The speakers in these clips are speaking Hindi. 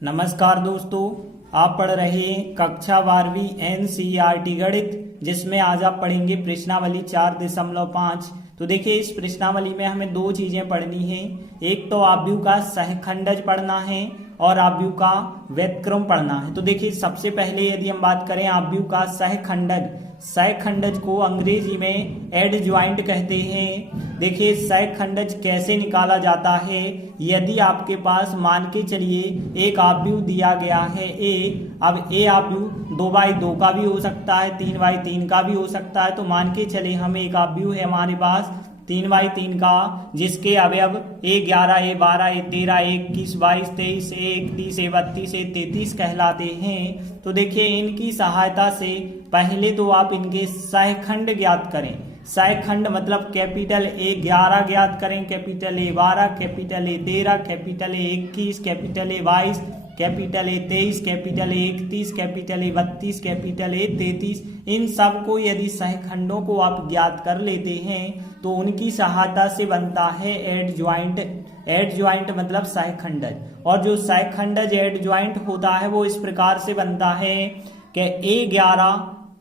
नमस्कार दोस्तों, आप पढ़ रहे हैं कक्षा 12वीं एनसीईआरटी गणित, जिसमें आज आप पढ़ेंगे प्रश्नावली 4.5। तो देखिए, इस प्रश्नावली में हमें दो चीजें पढ़नी है। एक तो आव्यूह का सहखंडज पढ़ना है और आव्यूह का व्युत्क्रम पढ़ना है। तो देखिए, सबसे पहले यदि हम बात करें आव्यूह का सहखंडज, सहखंडज को अंग्रेजी में एडज्वाइंट कहते हैं। देखिए, सहखंडज कैसे निकाला जाता है। यदि आपके पास मान के चलिए एक आव्यूह दिया गया है ए, अब ए आव्यूह 2x2 का भी हो सकता है, 3x3 का भी हो सकता है। तो मान के चले हम एक आव्यूह है हमारे पास 3x3 का, जिसके अवयव A11, A12, A13, A21, A22, A23, A31, A32, A33 कहलाते हैं। तो देखिए, इनकी सहायता से पहले तो आप इनके सहखंड ज्ञात करें। सहखंड मतलब कैपिटल A11 ज्ञात करें, capital A12, capital A13, capital A21, capital A22, capital A23, capital A31, capital A32, capital A33। इन सब को यदि सहखंडों को आप ज्ञात कर लेते हैं तो उनकी सहायता से बनता है एडज्वाइंट। एडज्वाइंट मतलब सहखंडज, और जो सहखंडज एडज्वाइंट होता है वो इस प्रकार से बनता है कि A11,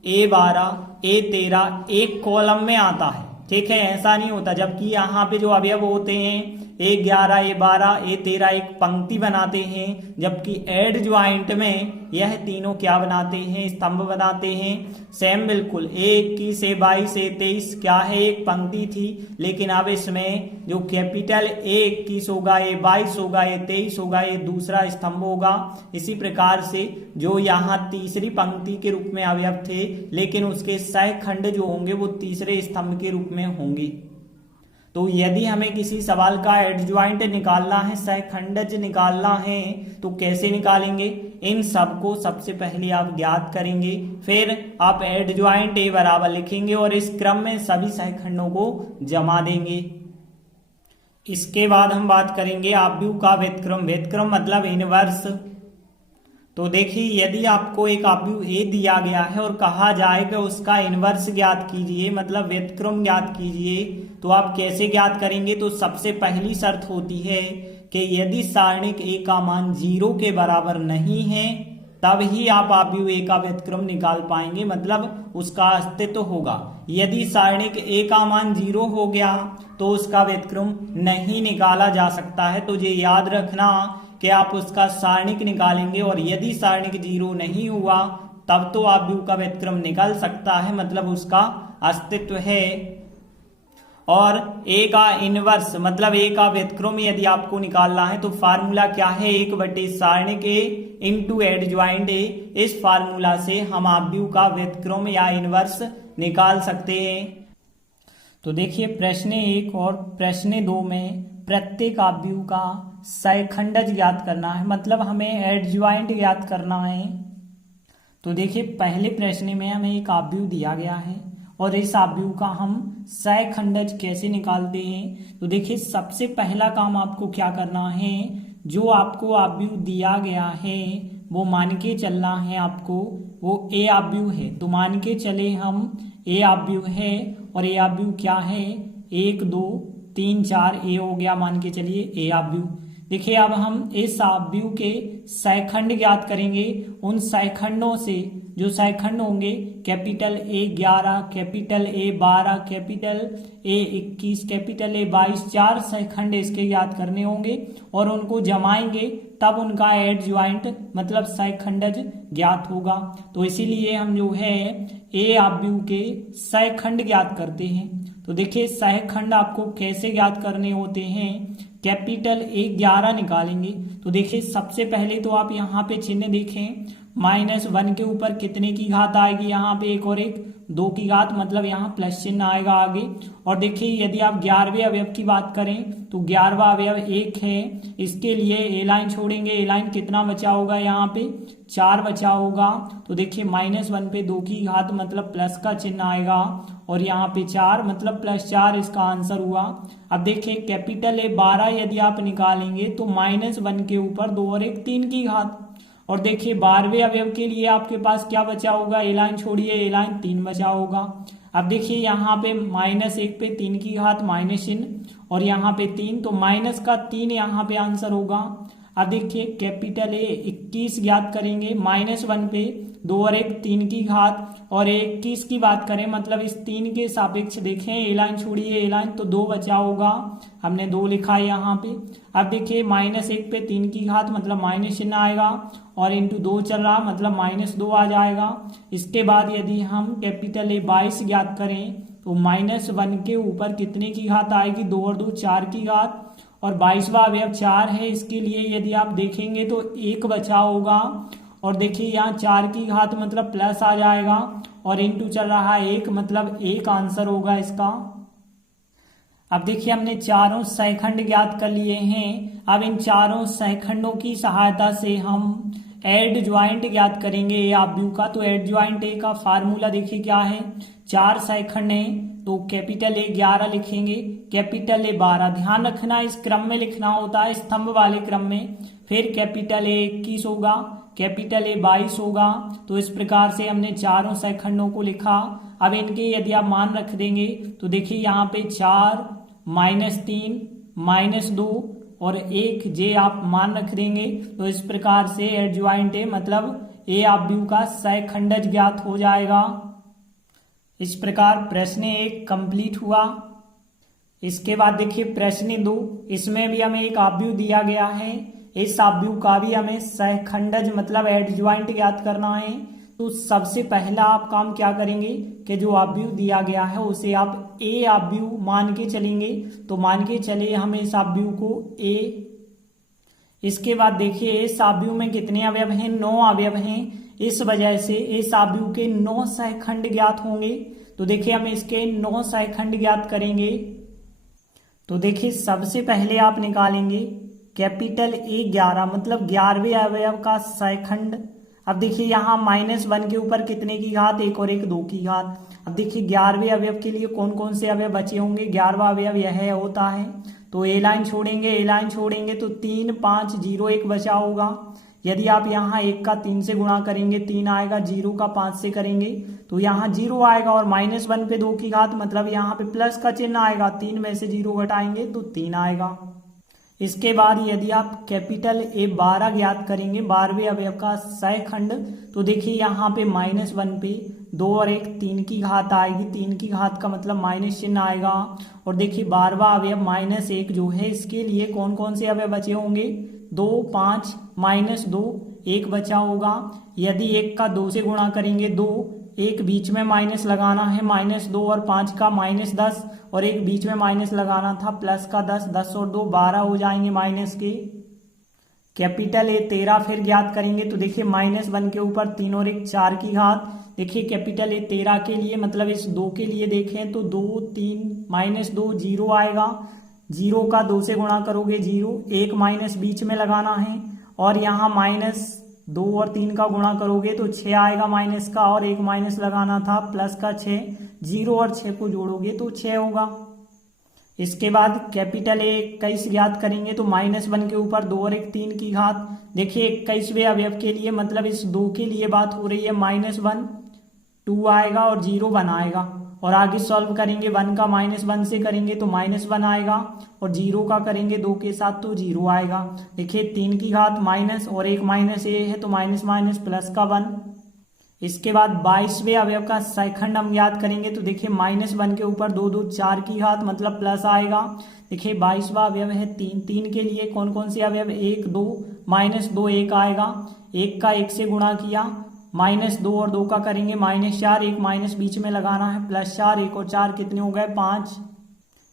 A12, A13 एक कॉलम में आता है, ठीक है। ऐसा नहीं होता, जबकि यहाँ पे जो अवयव होते हैं A11, A12, A13 एक पंक्ति बनाते हैं, जबकि एडज्वाइंट में यह तीनों क्या बनाते हैं, स्तंभ बनाते हैं। सेम बिल्कुल A21, A22, A23 क्या है, एक पंक्ति थी, लेकिन अब इसमें जो कैपिटल A21 होगा, A22 होगा, A23 होगा, ये दूसरा स्तंभ होगा। इसी प्रकार से जो यहाँ तीसरी पंक्ति के रूप में अवयव थे, लेकिन उसके सहखंड जो होंगे वो तीसरे स्तंभ के रूप में होंगे। तो यदि हमें किसी सवाल का एडज्वाइंट निकालना है, सहखंडज निकालना है, तो कैसे निकालेंगे? इन सब को सबसे पहले आप ज्ञात करेंगे, फिर आप एडज्वाइंट ए बराबर लिखेंगे और इस क्रम में सभी सहखंडों को जमा देंगे। इसके बाद हम बात करेंगे आव्यूह का व्युत्क्रम। व्युत्क्रम मतलब इनवर्स। तो देखिए, यदि आपको एक आव्यूह ए दिया गया है और कहा जाए कि उसका इनवर्स ज्ञात कीजिए, मतलब व्युत्क्रम ज्ञात कीजिए, तो आप कैसे ज्ञात करेंगे? तो सबसे पहली शर्त होती है कि यदि सारणिक ए का मान 0 के बराबर नहीं है, तब ही आप आव्यूह ए का व्युत्क्रम निकाल पाएंगे, मतलब उसका अस्तित्व होगा। यदि सारणिक ए का मान 0 हो गया तो उसका व्युत्क्रम नहीं निकाला जा सकता है। तो ये याद रखना कि आप उसका सारणिक निकालेंगे, और यदि सारणिक 0 नहीं हुआ तब तो आव्यूह का व्युत्क्रम निकल सकता है, मतलब उसका अस्तित्व है। और ए का इनवर्स मतलब ए का व्युत्क्रम यदि आपको निकालना है तो फार्मूला क्या है, 1/सारणिक ए इंटू एडज्वाइंट ए। इस फार्मूला से हम आव्यूह का व्युत्क्रम या इनवर्स निकाल सकते हैं। तो देखिए, प्रश्न 1 और प्रश्न 2 में प्रत्येक आव्यूह का सहखंडज ज्ञात करना है, मतलब हमें एडज्वाइंट ज्ञात करना है। तो देखिए, पहले प्रश्न में हमें एक आव्यूह दिया गया है और इस आव्यूह का हम सहखंडज कैसे निकालते हैं। तो देखिए, सबसे पहला काम आपको क्या करना है, जो आपको आव्यूह दिया गया है वो मान के चलना है आपको, वो ए आव्यूह है। तो मान के चले हम ए आव्यूह है, और ए आव्यूह क्या है, 1 2 3 4 ए हो गया, मान के चलिए ए आव्यूह। देखिए, अब हम इस आव्यूह के सहखंड ज्ञात करेंगे। उन सहखंडों से जो सहखंड होंगे, capital A11, capital A12, capital A21, capital A22, 4 सहखंड इसके ज्ञात करने होंगे और उनको जमाएंगे, तब उनका एडज्वाइंट मतलब सहखंडज ज्ञात होगा। तो इसीलिए हम जो है ए आव्यूह के सहखंड ज्ञात करते हैं। तो देखिए, सहखंड आपको कैसे ज्ञात करने होते हैं, कैपिटल A11 निकालेंगे। तो देखिए, सबसे पहले तो आप यहाँ पे चिन्ह देखें, -1 के ऊपर कितने की घात आएगी, यहाँ पे 1 और 1 2 की घात, मतलब यहाँ प्लस चिन्ह आएगा आगे। और देखिए, यदि आप 11वें अवयव की बात करें तो 11वां अवयव 1 है, इसके लिए ए लाइन छोड़ेंगे। ए लाइन कितना बचा होगा, यहाँ पे 4 बचा होगा। तो देखिए, -1 पे 2 की घात मतलब प्लस का चिन्ह आएगा, और यहाँ पे 4 मतलब +4 इसका आंसर हुआ। अब देखिए, कैपिटल A12 यदि आप निकालेंगे तो -1 के ऊपर 2 और 1 3 की घात। और देखिए, 12वें अवयव के लिए आपके पास क्या बचा होगा, ए लाइन छोड़िए, ए लाइन 3 बचा होगा। अब देखिए, यहाँ पे -1 पे 3 की घात माइनस चिन्ह, और यहाँ पे 3, तो माइनस का 3 यहाँ पे आंसर होगा। अब देखिए कैपिटल ए 21 ज्ञात करेंगे, -1 पे 2 और 1 3 की घात, और 21 की बात करें मतलब इस 3 के सापेक्ष देखें, ए लाइन छोड़िए ए लाइन, तो 2 बचा होगा, हमने 2 लिखा है यहाँ पे। अब देखिए -1 पे 3 की घात मतलब माइनस चिन्ह आएगा, और इंटू 2 चल रहा मतलब -2 आ जाएगा। इसके बाद यदि हम कैपिटल ए 22 ज्ञात करें तो -1 के ऊपर कितने की घात आएगी, 2 और 2 4 की घात, और 22वां अवयव 4 है, इसके लिए यदि आप देखेंगे तो 1 बचा होगा, और देखिए यहाँ 4 की घात मतलब प्लस आ जाएगा, और इंटू चल रहा है 1 मतलब 1 आंसर होगा इसका। अब देखिए हमने चारों सहखंड ज्ञात कर लिए हैं। अब इन चारों सहखंडों की सहायता से हम एड ज्वाइंट ज्ञात करेंगे ए ऑफ बी का। तो एड ज्वाइंट ए का फार्मूला देखिए क्या है, 4 सहखंड हैं तो कैपिटल ए 11 लिखेंगे, कैपिटल ए 12, ध्यान रखना इस क्रम में लिखना होता है, स्तंभ वाले क्रम में। फिर कैपिटल ए 21 होगा, कैपिटल ए 22 होगा। तो इस प्रकार से हमने चारों सहखंडों को लिखा। अब इनके यदि आप मान रख देंगे तो देखिए यहाँ पे 4 -3 -2 और 1 जे आप मान रख देंगे, तो इस प्रकार से एडज्वाइंट ए मतलब ए ऑफ बी का सहखंडज ज्ञात हो जाएगा। इस प्रकार प्रश्न 1 कंप्लीट हुआ। इसके बाद देखिए प्रश्न 2, इसमें भी हमें एक आव्यूह दिया गया है, इस आव्यूह का भी हमें सहखंडज मतलब एडज्वाइंट ज्ञात करना है। तो सबसे पहला आप काम क्या करेंगे कि जो आव्यूह दिया गया है उसे आप ए आव्यूह मान के चलेंगे, तो मान के चले हमें इस आव्यूह को ए। इसके बाद देखिए इस आव्यूह में कितने अवयव हैं, 9 अवयव हैं, इस वजह से इस आव्यूह के 9 सहखंड ज्ञात होंगे। तो देखिए हम इसके 9 सहखंड ज्ञात करेंगे। तो देखिए सबसे पहले आप निकालेंगे कैपिटल ए 11 मतलब 11वें अवयव का सहखंड। अब देखिए यहाँ -1 के ऊपर कितने की घात, 1 और 1 2 की घात। अब देखिए 11वें अवयव के लिए कौन कौन से अवयव बचे होंगे, 11वां अवयव यह होता है, तो ए लाइन छोड़ेंगे ए लाइन छोड़ेंगे तो 3 5 0 1 बचा होगा। यदि आप यहाँ 1 का 3 से गुणा करेंगे 3 आएगा, 0 का 5 से करेंगे तो यहाँ 0 आएगा, और -1 पे 2 की घात मतलब यहाँ पे प्लस का चिन्ह आएगा, 3 में से 0 घटाएंगे तो 3 आएगा। इसके बाद यदि आप कैपिटल ए 12 ज्ञात करेंगे, 12वें अवयव का सहखंड, तो देखिए यहाँ पे -1 पे 2 और 1 3 की घात आएगी, 3 की घात का मतलब माइनस चिन्ह आएगा, और देखिए 12वां अवयव -1 जो है इसके लिए कौन कौन से अवयव बचे होंगे, 2 5 -2 1 बचा होगा। यदि 1 का 2 से गुणा करेंगे 2, 1 बीच में माइनस लगाना है -2 और 5 का -10, और 1 बीच में माइनस लगाना था प्लस का 10, 10 और 2 12 हो जाएंगे माइनस के। कैपिटल ए 13 फिर ज्ञात करेंगे, तो देखिए -1 के ऊपर 3 और 1 4 की घात। देखिए कैपिटल ए 13 के लिए मतलब इस 2 के लिए देखें तो 2 3 -2 0 आएगा, 0 का 2 से गुणा करोगे 0, 1 माइनस बीच में लगाना है, और यहाँ -2 और 3 का गुणा करोगे तो 6 आएगा माइनस का, और 1 माइनस लगाना था प्लस का 6, 0 और 6 को जोड़ोगे तो 6 होगा। इसके बाद कैपिटल ए 21 ज्ञात करेंगे, तो -1 के ऊपर 2 और 1 3 की घात। देखिए 21वें अवयव के लिए मतलब इस 2 के लिए बात हो रही है, -1 2 आएगा और 0 1 आएगा, और आगे सॉल्व करेंगे 1 का -1 से करेंगे तो -1 आएगा, और 0 का करेंगे 2 के साथ तो 0 आएगा। देखिए 3 की घात माइनस और 1 माइनस ए है तो माइनस माइनस प्लस का 1। इसके बाद 22वें अवयव का सहखंड हम याद करेंगे, तो देखिए -1 के ऊपर 2 2 4 की घात मतलब प्लस आएगा। देखिए 22वां अवयव है 3, 3 के लिए कौन कौन से अवयव, 1 2 -2 1 आएगा, 1 का 1 से गुणा किया, -2 और 2 का करेंगे -4, 1 माइनस बीच में लगाना है +4, 1 और 4 कितने हो गए 5।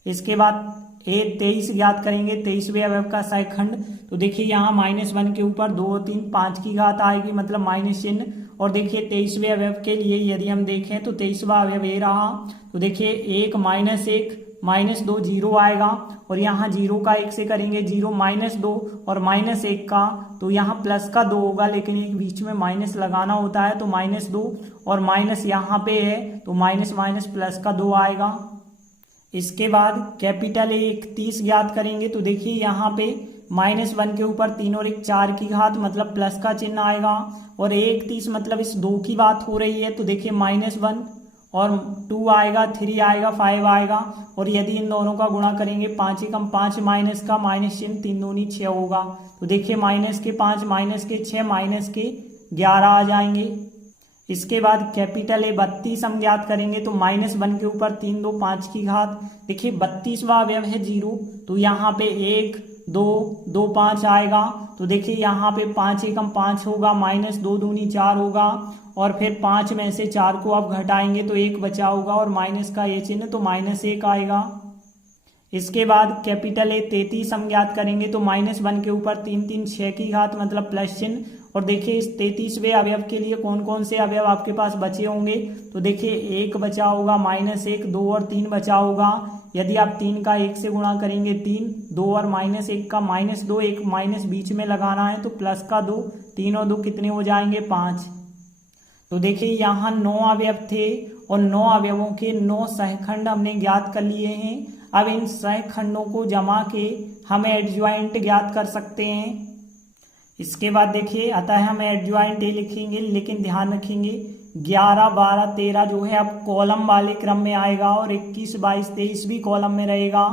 इसके बाद ए 23 ज्ञात करेंगे, 23वें अवयव का सहखंड, तो देखिए यहाँ -1 के ऊपर 2 3 5 की घात आएगी मतलब माइनस चिन्ह, और देखिए 23वें अवयव के लिए यदि हम देखें तो 23वां अवयव ए रहा, तो देखिए 1 -1 -2 0 आएगा, और यहाँ 0 का 1 से करेंगे 0 -2 और -1 का, तो यहाँ प्लस का 2 होगा, लेकिन एक बीच में माइनस लगाना होता है तो -2 और माइनस यहाँ पे है तो माइनस माइनस प्लस का 2 आएगा। इसके बाद कैपिटल ए 31 ज्ञात करेंगे, तो देखिए यहाँ पे -1 के ऊपर 3 और 1 4 की घात मतलब प्लस का चिन्ह आएगा, और 31 मतलब इस 2 की बात हो रही है, तो देखिए -1 और 2 आएगा, 3 आएगा, 5 आएगा। और यदि इन दोनों का गुणा करेंगे 5 एकम 5 माइनस का माइनस चिन्ह 3 दूनी 6 होगा। तो देखिए माइनस के 5 माइनस के 6 माइनस के 11 आ जाएंगे। इसके बाद कैपिटल ए 32 हम ज्ञात करेंगे तो -1 के ऊपर 3 2 5 की घात। देखिए 32वां अवयव है 0, तो यहाँ पे 1 2 2 5 आएगा। तो देखिए यहाँ पे 5 एकम 5 होगा, -2 दूनी 4 होगा और फिर 5 में से 4 को आप घटाएंगे तो 1 बचा होगा और माइनस का ये चिन्ह तो -1 आएगा। इसके बाद कैपिटल ए 33 हम ज्ञात करेंगे तो -1 के ऊपर 3 3 6 की घात मतलब प्लस चिन्ह। और देखिए इस 33वें अवयव के लिए कौन कौन से अवयव आपके पास बचे होंगे, तो देखिए 1 बचा होगा, -1 2 और 3 बचा होगा। यदि आप 3 का 1 से गुणा करेंगे 3, 2 और -1 का -2, एक माइनस बीच में लगाना है तो प्लस का 2, 3 और 2 कितने हो जाएंगे 5। तो देखिए यहाँ 9 अवयव थे और 9 अवयवों के 9 सहखंड हमने ज्ञात कर लिए हैं। अब इन सहखंडों को जमा के हम एडज्वाइंट ज्ञात कर सकते हैं। इसके बाद देखिए अतः हम एडज्वाइंट ए लिखेंगे, लेकिन ध्यान रखेंगे 11 12 13 जो है अब कॉलम वाले क्रम में आएगा और 21 22 23 भी कॉलम में रहेगा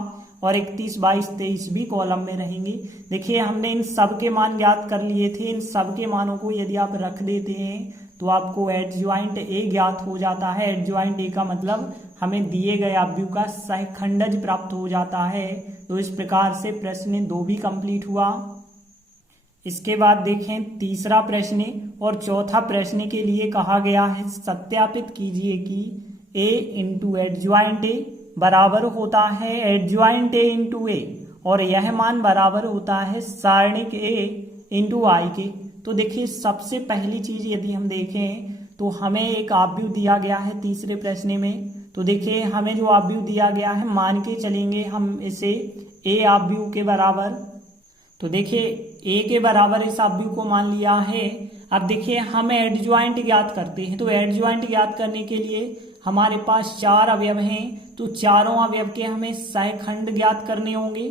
और 31 22 23 भी कॉलम में रहेंगे। देखिए हमने इन सब के मान ज्ञात कर लिए थे। इन सब के मानों को यदि आप रख देते हैं तो आपको एडज्वाइंट ए ज्ञात हो जाता है। एडज्वाइंट ए का मतलब हमें दिए गए अवयव का सहखंडज प्राप्त हो जाता है। तो इस प्रकार से प्रश्न 2 भी कंप्लीट हुआ। इसके बाद देखें तीसरा प्रश्न और चौथा प्रश्न के लिए कहा गया है सत्यापित कीजिए कि ए इंटू एडज्वाइंट ए बराबर होता है एडज्वाइंट ए इंटू ए और यह मान बराबर होता है सारणिक ए इंटू आई के। तो देखिए सबसे पहली चीज यदि हम देखें तो हमें एक आव्यूह दिया गया है तीसरे प्रश्न में। तो देखिए हमें जो आव्यूह दिया गया है मान के चलेंगे हम इसे ए आव्यूह के बराबर। तो देखिए ए के बराबर इस आव्यूह को मान लिया है। अब देखिए हम एडज्वाइंट ज्ञात करते हैं तो एडज्वाइंट ज्ञात करने के लिए हमारे पास 4 अवयव हैं तो चारों अवयव के हमें सहखंड ज्ञात करने होंगे।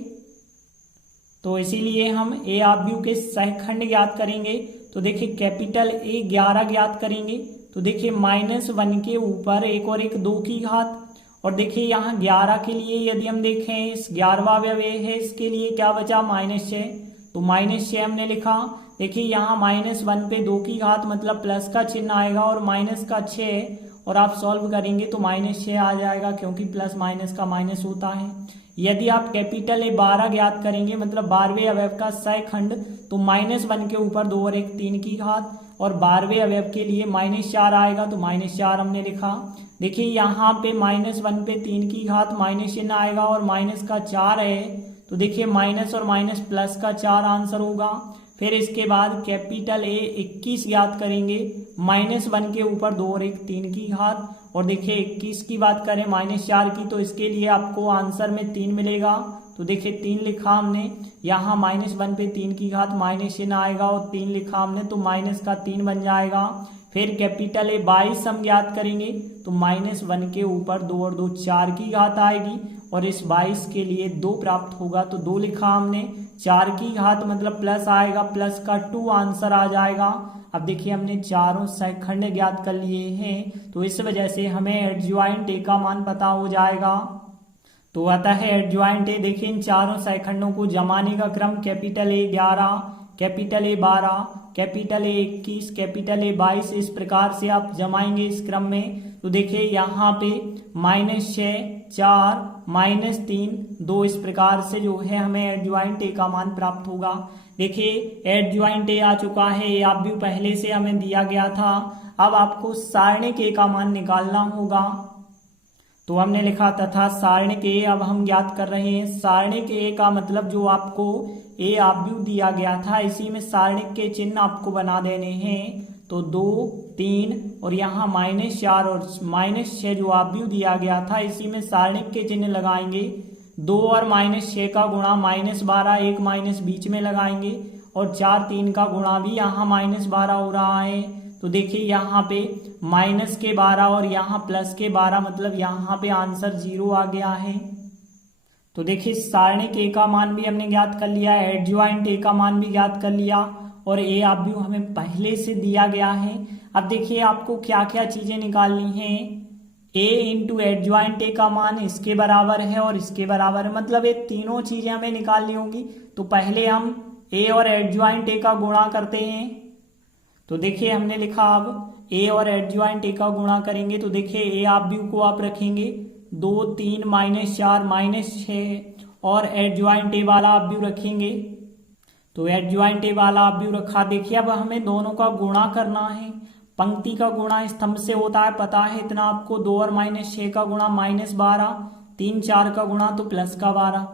तो इसीलिए हम ए आव्यूह के सहखंड ज्ञात करेंगे। तो देखिए कैपिटल ए 11 ज्ञात करेंगे तो देखिए -1 के ऊपर 1 और 1 2 की घात। और देखिए यहाँ 11 के लिए यदि हम देखें इस 11वां अवयव है इसके लिए क्या बचा -6 तो -6 हमने लिखा। देखिए यहाँ -1 पे 2 की घात मतलब प्लस का चिन्ह आएगा और माइनस का 6 और आप सॉल्व करेंगे तो -6 आ जाएगा क्योंकि प्लस माइनस का माइनस होता है। यदि आप कैपिटल ए 12 ज्ञात करेंगे मतलब 12वें अवयव का सहखंड तो -1 के ऊपर 2 और 1 3 की घात और 12वें अवयव के लिए -4 आएगा तो -4 हमने लिखा। देखिए यहाँ पे -1 पे 3 की घात माइनस चिन्ह आएगा और माइनस का 4 है तो देखिए माइनस और माइनस प्लस का 4 आंसर होगा। फिर इसके बाद कैपिटल ए 21 ज्ञात करेंगे -1 के ऊपर 2 और 1 3 की घात और देखिए 21 की बात करें -4 की तो इसके लिए आपको आंसर में 3 मिलेगा। तो देखिए 3 लिखा हमने, यहाँ -1 पे 3 की घात माइनस चिन्ह आएगा और 3 लिखा हमने तो माइनस का 3 बन जाएगा। फिर कैपिटल ए 22 हम ज्ञात करेंगे तो -1 के ऊपर 2 और 2 4 की घात आएगी और इस 22 के लिए 2 प्राप्त होगा तो 2 लिखा हमने। 4 की घात मतलब प्लस आएगा, प्लस का 2 आंसर आ जाएगा। अब देखिए हमने चारों सहखंड ज्ञात कर लिए हैं तो इस वजह से हमें एडज्वाइंट ए का मान पता हो जाएगा। तो आता है एडज्वाइंट ए। देखिए इन चारों सहखंडों को जमाने का क्रम capital A 11 capital A 12 capital A 21 capital A 22 इस प्रकार से आप जमाएंगे इस क्रम में। तो देखिए यहाँ पे -6 4 -3 2 इस प्रकार से जो है हमें एडज्वाइंट ए का मान प्राप्त होगा। देखिए एडज्वाइंट ए आ चुका है, ये आव्यूह पहले से हमें दिया गया था। अब आपको सारणिक ए का मान निकालना होगा। तो हमने लिखा तथा सारणिक ए अब हम ज्ञात कर रहे हैं। सारणिक ए का मतलब जो आपको ए आव्यूह दिया गया था इसी में सारणिक के चिन्ह आपको बना देने हैं। तो 2 3 और यहाँ -4 और -6 जो आव्यूह दिया गया था इसी में सारणिक के चिन्ह लगाएंगे। 2 और -6 का गुणा -12 एक माइनस बीच में लगाएंगे और 4 3 का गुणा भी यहाँ -12 हो रहा है। तो देखिए यहाँ पे माइनस के 12 और यहाँ प्लस के 12 मतलब यहाँ पे आंसर 0 आ गया है। तो देखिए सारणिक ए का मान भी हमने ज्ञात कर लिया, एडज्वाइंट ए का मान भी ज्ञात कर लिया और ए आव्यूह हमें पहले से दिया गया है। अब देखिए आपको क्या क्या चीजें निकालनी है। ए इंटू एडजॉइंट ए का मान इसके बराबर है और इसके बराबर है, मतलब ये तीनों चीजें हमें निकालनी होगी। तो पहले हम ए और एडजॉइंट ए का गुणा करते हैं। तो देखिए हमने लिखा अब ए और एडजॉइंट ए का गुणा करेंगे। तो देखिए ए आप व्यू को आप रखेंगे 2 3 -4 -6 और एडजॉइंट ए वाला आप व्यू रखेंगे। तो एडजॉइंट ए वाला आप व्यू रखा। देखिए अब हमें दोनों का गुणा करना है। पंक्ति का गुणा स्तंभ से होता है, पता है इतना आपको। 2 और -6 का गुणा -12, 3 4 का गुणा तो प्लस का 12।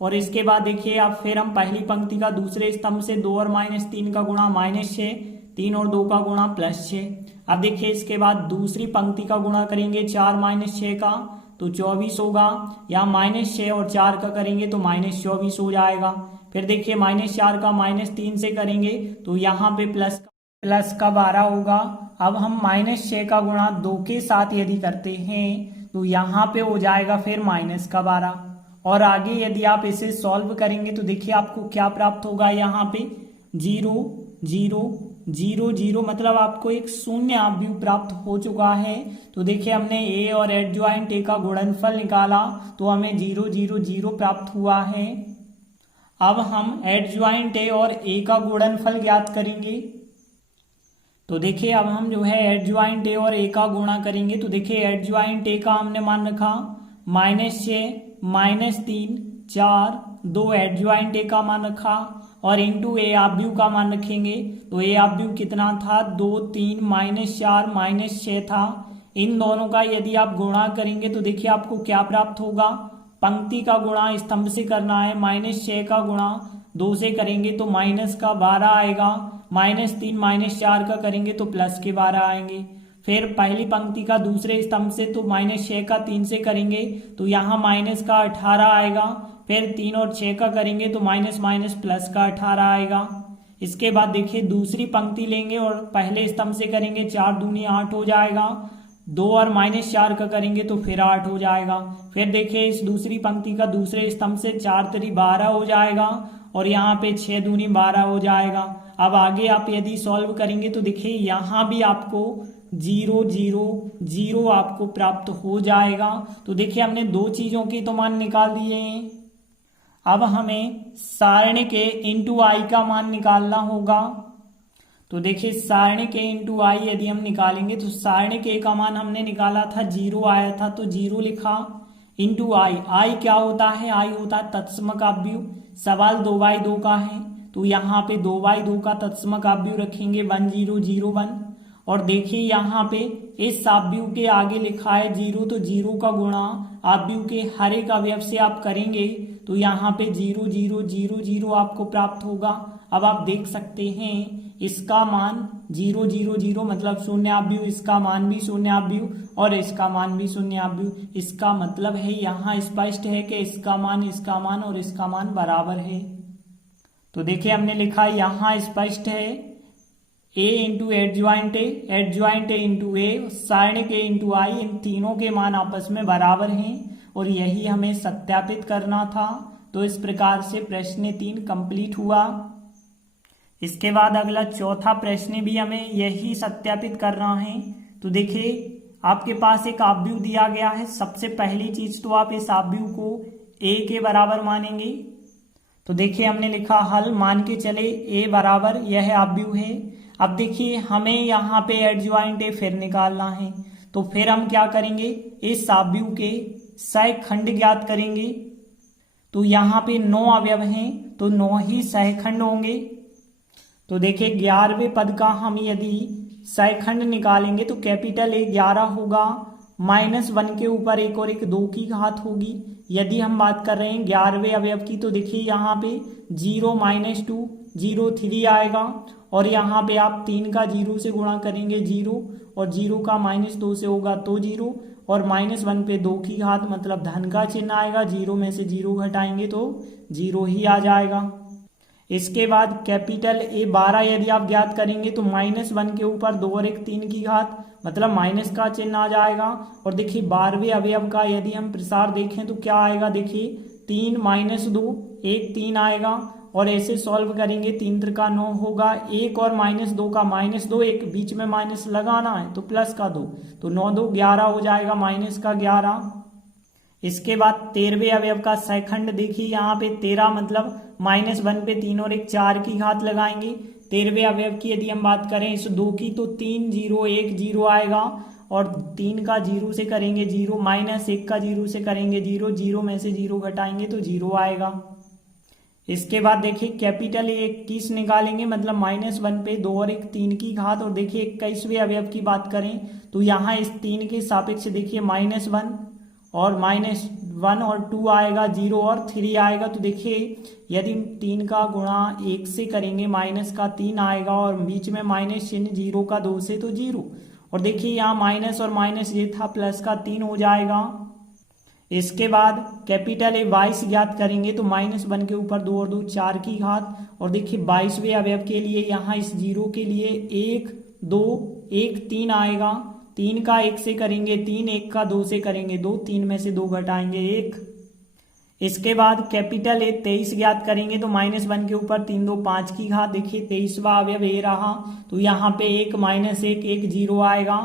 और इसके बाद देखिए अब फिर हम पहली पंक्ति का दूसरे स्तंभ से 2 और -3 का गुणा -6, 3 और 2 का गुणा +6। अब देखिए इसके बाद दूसरी पंक्ति का गुणा करेंगे 4 -6 का तो 24 होगा। यहाँ -6 और 4 का करेंगे तो -24 हो जाएगा। फिर देखिए -4 का -3 से करेंगे तो यहाँ पे प्लस का 12 होगा। अब हम -6 का गुणा 2 के साथ यदि करते हैं तो यहाँ पे हो जाएगा फिर -12। और आगे यदि आप इसे सॉल्व करेंगे तो देखिए आपको क्या प्राप्त होगा। यहाँ पे 0 0 0 0 मतलब आपको एक शून्य आव्यूह प्राप्त हो चुका है। तो देखिए हमने ए और एडजॉइंट ए का गुणनफल निकाला तो हमें 0 0 0 प्राप्त हुआ है। अब हम एडजॉइंट ए और ए का गुणनफल ज्ञात करेंगे। तो देखिए अब हम जो है एडजॉइंट ए और ए का गुणा करेंगे। तो देखिए एडजॉइंट ए का हमने मान रखा -6 -3 4 2 एडजॉइंट ए का मान रखा और इंटू ए आव्यूह का मान रखेंगे। तो ए आव्यूह कितना था 2 3 -4 -6 था। इन दोनों का यदि आप गुणा करेंगे तो देखिए आपको क्या प्राप्त होगा। पंक्ति का गुणा स्तंभ से करना है। -6 का गुणा 2 से करेंगे तो -12 आएगा। -3 -4 का करेंगे तो प्लस के 12 आएंगे। फिर पहली पंक्ति का दूसरे स्तंभ से तो -6 का 3 से करेंगे तो यहाँ -18 आएगा। फिर 3 और 6 का करेंगे तो प्लस का 18 आएगा। इसके बाद देखिए दूसरी पंक्ति लेंगे और पहले स्तंभ से करेंगे 4 दूनी 8 हो जाएगा। 2 और -4 का करेंगे तो फिर 8 हो जाएगा। फिर देखिए इस दूसरी पंक्ति का दूसरे स्तंभ से 4 3 12 हो जाएगा और यहाँ पे 6 दूनी 12 हो जाएगा। अब आगे आप यदि सॉल्व करेंगे तो देखिए यहाँ भी आपको 0 0 0 आपको प्राप्त हो जाएगा। तो देखिए हमने दो चीजों की तो मान निकाल दिए हैं। अब हमें सारणी के इंटू आई का मान निकालना होगा। तो देखिए सारणी के इंटू आई यदि हम निकालेंगे तो सारणी के का मान हमने निकाला था 0 आया था तो 0 लिखा इंटू आई। आई क्या होता है? आई होता है तत्समक आव्यूह। सवाल 2/2 का है तो यहाँ पे 2/2 का तत्समक आव्यूह रखेंगे 1 0 0 1। और देखिए यहाँ पे इस आव्यूह के आगे लिखा है 0 तो 0 का गुणा आव्यूह के हर एक अवयव से आप करेंगे तो यहाँ पे 0 0 0 0 आपको प्राप्त होगा। अब आप देख सकते हैं इसका मान 0 0 0 मतलब शून्य आव्यूह, इसका मान भी शून्य आव्यूह और इसका मान भी शून्य आव्यूह। इसका मतलब है यहाँ स्पष्ट है कि इसका मान और इसका मान बराबर है। तो देखिए हमने लिखा यहाँ स्पष्ट है ए इंटू एडजॉइंट ए इंटू ए, सारणी के इंटू आई, इन तीनों के मान आपस में बराबर हैं और यही हमें सत्यापित करना था। तो इस प्रकार से प्रश्न 3 कंप्लीट हुआ। इसके बाद अगला चौथा प्रश्न भी हमें यही सत्यापित करना है। तो देखिए आपके पास एक आव्यूह दिया गया है। सबसे पहली चीज तो आप इस आव्यूह को ए के बराबर मानेंगे। तो देखिए हमने लिखा हल, मान के चले ए बराबर यह आव्यूह है। अब देखिए हमें यहाँ पे एडजॉइंट ए फिर निकालना है। तो फिर हम क्या करेंगे, इस आव्यूह के सहखंड ज्ञात करेंगे। तो यहाँ पे 9 अवयव हैं तो 9 ही सहखंड होंगे। तो देखिए 11वें पद का हम यदि सहखंड निकालेंगे तो कैपिटल ए 11 होगा, -1 के ऊपर 1 और 1 2 की घात होगी। यदि हम बात कर रहे हैं 11वें अवयव की तो देखिए यहाँ पे 0 -2 0 3 आएगा और यहाँ पे आप 3 का 0 से गुणा करेंगे 0 और 0 का -2 से होगा तो 0 और -1 पे 2 की घात मतलब धन का चिन्ह आएगा। 0 में से 0 घटाएंगे तो 0 ही आ जाएगा। इसके बाद कैपिटल ए 12 यदि आप ज्ञात करेंगे तो -1 के ऊपर 2 और 1 3 की घात मतलब माइनस का चिन्ह आ जाएगा। और देखिए 12वें अवयव का यदि हम प्रसार देखें तो क्या आएगा, देखिए 3 -2 1 3 आएगा और ऐसे सॉल्व करेंगे। 3 त्रिका 9 होगा, 1 और -2 का -2, एक बीच में माइनस लगाना है तो प्लस का 2, तो 9 2 11 हो जाएगा, माइनस का 11। इसके बाद 13वें अवयव का सेकंड देखिए, यहाँ पे 13 मतलब -1 पे 3 और 1 4 की घात लगाएंगे। 13वें अवयव की यदि हम बात करें इस 2 की तो 3 0 1 0 आएगा, और 3 का 0 से करेंगे 0, -1 का 0 से करेंगे 0, 0 में से 0 घटाएंगे तो 0 आएगा। इसके बाद देखिए कैपिटल 21 निकालेंगे, मतलब -1 पे 2 और 1 3 की घात। और देखिए 21वें अवयव की बात करें तो यहाँ इस 3 के सापेक्ष देखिए -1 और -1 और 2 आएगा, 0 और 3 आएगा। तो देखिए यदि 3 का गुणा 1 से करेंगे माइनस का 3 आएगा, और बीच में माइनस चिन्ह, 0 का 2 से तो 0, और देखिए यहाँ माइनस और माइनस ये था, प्लस का 3 हो जाएगा। इसके बाद कैपिटल A22 ज्ञात करेंगे तो -1 के ऊपर 2 और 2 4 की घात। और देखिए 22वें अवयव के लिए यहाँ इस 0 के लिए 1 2 1 3 आएगा, 3 का 1 से करेंगे 3, 1 का 2 से करेंगे 2, 3 में से 2 घटाएंगे 1। इसके बाद कैपिटल A23 ज्ञात करेंगे तो -1 के ऊपर 3 2 5 की घात। देखिए 23वां अवयव ए रहा, तो यहाँ पे 1 -1 1 0 आएगा,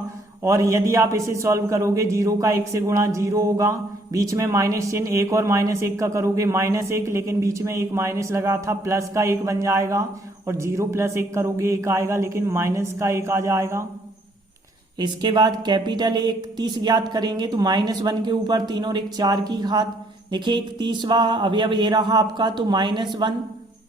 और यदि आप इसे सॉल्व करोगे 0 का 1 से गुणा 0 होगा, बीच में माइनस चिन्ह, 1 और -1 का करोगे -1, लेकिन बीच में एक माइनस लगा था, प्लस का 1 बन जाएगा, और 0 + 1 करोगे 1 आएगा, लेकिन माइनस का 1 आ जाएगा। इसके बाद कैपिटल 31 ज्ञात करेंगे तो -1 के ऊपर 3 और 1 4 की घात। देखिए 31वां अवयव ये रहा आपका, तो -1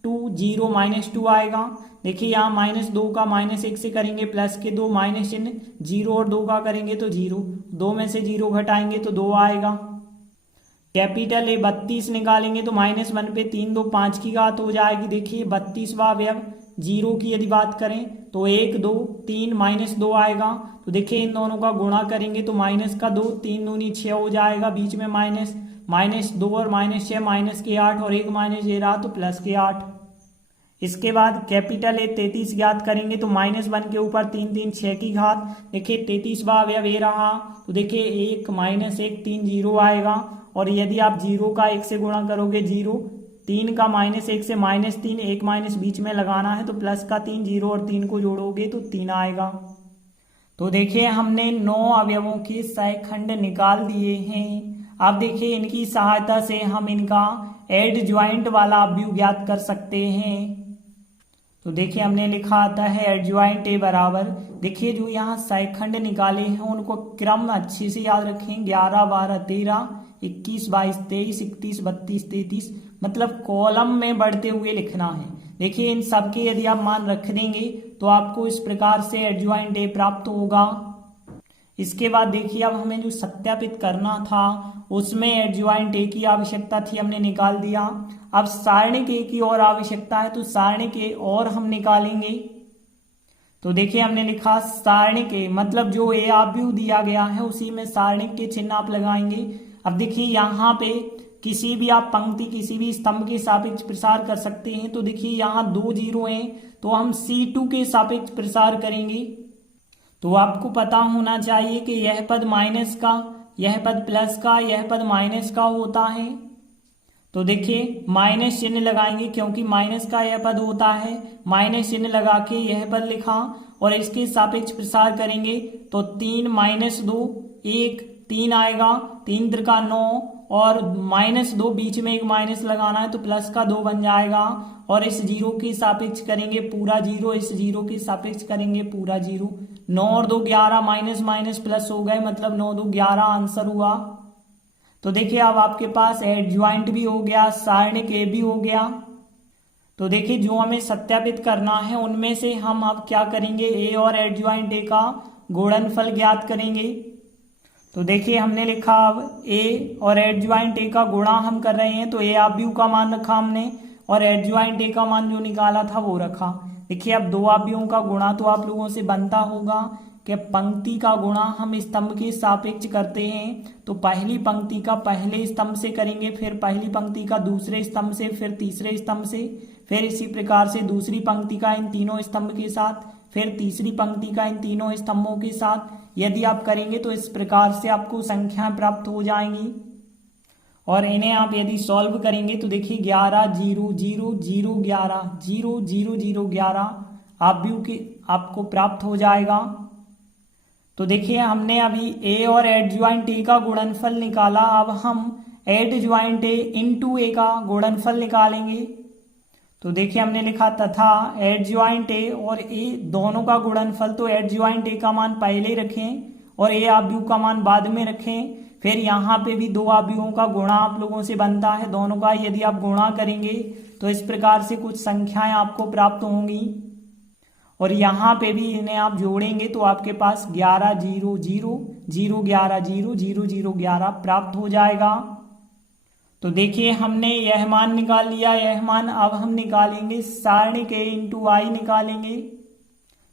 2 0 -2 आएगा। देखिए यहाँ -2 का -1 से करेंगे प्लस के 2, माइनस चिन्ह, 0 और 2 का करेंगे तो 0, 2 में से 0 घटाएंगे तो 2 आएगा। कैपिटल A32 निकालेंगे तो -1 पे 3 2 5 की घात हो जाएगी। देखिए 32वां अवयव 0 की यदि बात करें तो 1 2 3 -2 आएगा। तो देखिए इन दोनों का गुणा करेंगे तो माइनस का 2 3 दूनी 6 हो जाएगा, बीच में -2 और -6 -8 और 1 माइनस ये रहा तो प्लस के 8। इसके बाद कैपिटल A33 ज्ञात करेंगे तो -1 के ऊपर 3 3 6 की घात। देखिए 33वां अवयव ये रहा, तो देखिए 1 -1 3 0 आएगा, और यदि आप 0 का 1 से गुणा करोगे 0, 3 का -1 से -3, 1 माइनस बीच में लगाना है तो प्लस का 3, 0 और 3 को जोड़ोगे तो 3 आएगा। तो देखिए हमने 9 अवयवों के सहखंड निकाल दिए हैं। अब देखिए इनकी सहायता से हम इनका एड ज्वाइंट वाला अवयव ज्ञात कर सकते हैं। तो देखिए हमने लिखा आता है एडज्वाइंट A बराबर, देखिए जो यहाँ सहखंड निकाले हैं उनको क्रम अच्छे से याद रखें, 11 12 13 21 22 23 31 32 33, मतलब कॉलम में बढ़ते हुए लिखना है। देखिए इन सब के यदि आप मान रख देंगे तो आपको इस प्रकार से एडज्वाइंट A प्राप्त होगा। इसके बाद देखिए अब हमें जो सत्यापित करना था उसमें एडज्वाइंट A की आवश्यकता थी, हमने निकाल दिया। अब सारणिक A की और आवश्यकता है तो सारणिक A और हम निकालेंगे। तो देखिए हमने लिखा सारणिक A, मतलब जो A अवयव दिया गया है उसी में सारणिक के चिन्ह आप लगाएंगे। अब देखिए यहाँ पे किसी भी आप पंक्ति किसी भी स्तंभ के सापेक्ष प्रसार कर सकते हैं। तो देखिए यहाँ 2 0 हैं तो हम C2 के सापेक्ष प्रसार करेंगे। तो आपको पता होना चाहिए कि यह पद माइनस का, यह पद प्लस का, यह पद माइनस का होता है। तो देखिए माइनस चिन्ह लगाएंगे क्योंकि माइनस का यह पद होता है, माइनस चिन्ह लगा के यह पद लिखा और इसके सापेक्ष प्रसार करेंगे तो 3 -2 1 3 आएगा, 3 त्रिका 9 और -2 बीच में एक माइनस लगाना है तो प्लस का 2 बन जाएगा, और इस 0 के सापेक्ष करेंगे पूरा 0, इस 0 के सापेक्ष करेंगे पूरा 0। 9 और 2 11, माइनस माइनस प्लस हो गए, मतलब 9 2 11 आंसर हुआ। तो देखिए अब आपके पास एडज्वाइंट भी हो गया, सारणिक A भी हो गया। तो देखिए जो हमें सत्यापित करना है उनमें से हम अब क्या करेंगे, A और एडज्वाइंट A का गुणनफल ज्ञात करेंगे। तो देखिए हमने लिखा अब A और एडज्वाइंट A का गुणा हम कर रहे हैं, तो A अवयव का मान रखा हमने और एडज्वाइंट A का मान जो निकाला था वो रखा। देखिए अब दो अवयवों का गुणा तो आप लोगों से बनता होगा कि पंक्ति का गुणा हम स्तंभ के सापेक्ष करते हैं, तो पहली पंक्ति का पहले स्तंभ से करेंगे, फिर पहली पंक्ति का दूसरे स्तंभ से, फिर तीसरे स्तंभ से, फिर इसी प्रकार से दूसरी पंक्ति का इन तीनों स्तंभ के साथ, फिर तीसरी पंक्ति का इन तीनों स्तंभों के साथ। यदि आप करेंगे तो इस प्रकार से आपको संख्याएं प्राप्त हो जाएंगी। और इन्हें आप यदि सॉल्व करेंगे तो देखिए 11 0 0 0 11 0 0 0 11 आपको प्राप्त हो जाएगा। तो देखिए हमने अभी ए और एडज्वाइंट ए का गुणनफल निकाला, अब हम एडज्वाइंट ए इंटू ए का गुणनफल निकालेंगे। तो देखिए हमने लिखा तथा एडज्वाइंट ए और ए दोनों का गुणनफल, तो एडज्वाइंट ए का मान पहले रखें और ए आव्यूह का मान बाद में रखें। फिर यहाँ पे भी दो आव्यूहों का गुणा आप लोगों से बनता है, दोनों का यदि आप गुणा करेंगे तो इस प्रकार से कुछ संख्याएं आपको प्राप्त होंगी और यहाँ पे भी इन्हें आप जोड़ेंगे तो आपके पास 11 0 0 0 11 0 0 0 11 प्राप्त हो जाएगा। तो देखिए हमने यह मान निकाल लिया, यह मान अब हम निकालेंगे सारणिक ए इंटू आई निकालेंगे।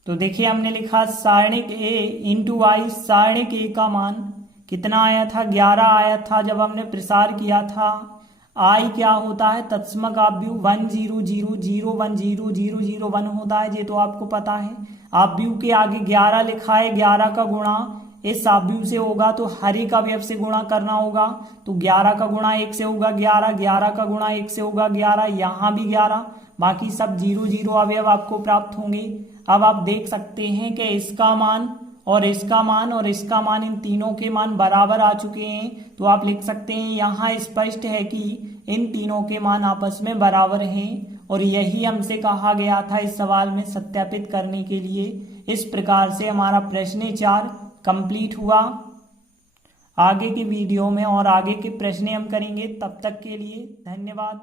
तो देखिए हमने लिखा सारणिक ए इंटू आई, सारणिक ए का मान कितना आया था 11 आया था जब हमने प्रसार किया था। आई क्या होता है तत्समक आव्यूह 1 0 0 0 1 0 0 0 1 होता है, ये तो आपको पता है। आव्यूह के आगे 11 लिखा है, 11 का गुणा इस आव्यूह से होगा तो हर एक अवयव से गुणा करना होगा, तो 11 का गुणा 1 से होगा 11, 11 का गुणा 1 से होगा 11, यहाँ भी 11, बाकी सब 0 0 अवयव आपको प्राप्त होंगे। अब आप देख सकते हैं कि इसका मान और इसका मान और इसका मान, इन तीनों के मान बराबर आ चुके हैं। तो आप लिख सकते हैं यहाँ स्पष्ट है कि इन तीनों के मान आपस में बराबर हैं और यही हमसे कहा गया था इस सवाल में सत्यापित करने के लिए। इस प्रकार से हमारा प्रश्न 4 कंप्लीट हुआ। आगे के वीडियो में और आगे के प्रश्न हम करेंगे, तब तक के लिए धन्यवाद।